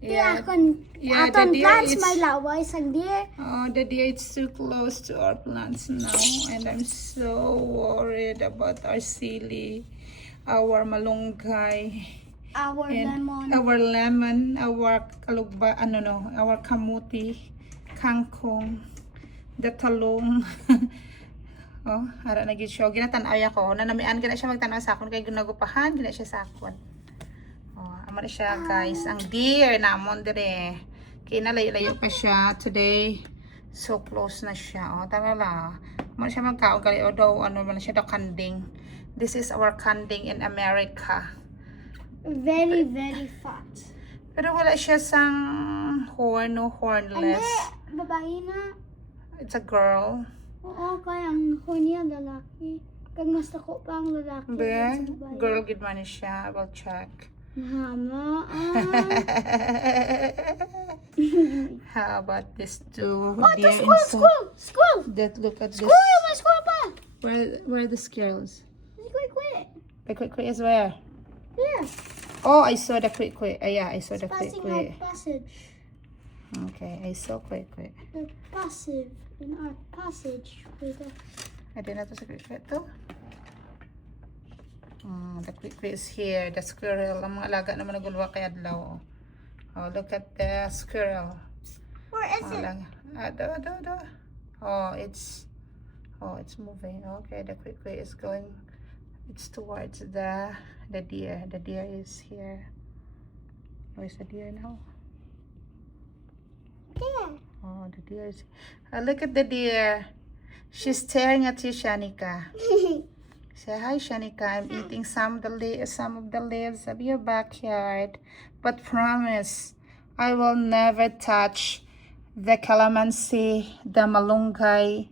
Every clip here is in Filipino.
Yeah, Yeah, the aton deer plants is... may laway sang deer. Oh, the deer is too close to our plants now, and I'm so worried about our silly, our malunggay, Our and lemon. our kalugba, our kamuti, kangkong, the talong. Oh, hara na gid siya. Ginatan-ay ako. Nanamian gina siya magtanaw sa akon kay ginagupahan gina siya sa akon. Oh, amo na siya guys. Ang deer namon dire. Kinalayo-layo pa siya today. So close na siya. Oh, tama la. Amo na siya magkaon gali o daw ano man siya daw kanding. This is our kanding in America. Very, very fat. Pero wala siya sang horn, no hornless. Hindi, babae na. It's a girl. Oo, kaya ang horny ang lalaki. Kag mas dako pa ang lalaki. Be, girl gid man siya. I will check. Mama, How about this two? Oh, the squirrel! That look at this. Squirrel, may squirrel pa! Where are the squirrels? Quick. The quick is where? Here. Oh, I saw the quick. Yeah, I saw the quick. Passing our passage. Okay, I saw quick. The passive in our passage. I did not sa quick to. The quick is here. The squirrel. Ang mga alaga naman nagulwa kay adlaw. Oh, look at the squirrel. Where is it? Oh, it's moving. Okay, the quick is going. It's towards the deer. The deer is here. Where's the deer now? There. Oh, the deer is... look at the deer. She's staring at you, Shanika. Say hi, Shanika. I'm eating some of the leaves of your backyard. But promise, I will never touch the calamansi, the malunggay,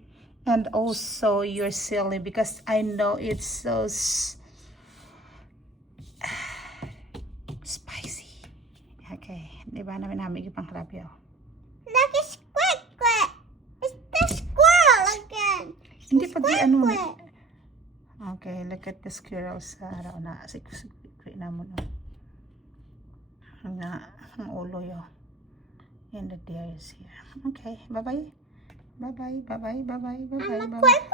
and also your silly, because I know it's so spicy. Okay, di ba namin namig pang labyo? Look, it's quick. It's the squirrel again. Hindi pa di ano. Okay, look at the squirrels. Araw na sikri na mo no. Nga ang ulo yo. And the deer is here. Okay, bye-bye. Bye-bye. Quick.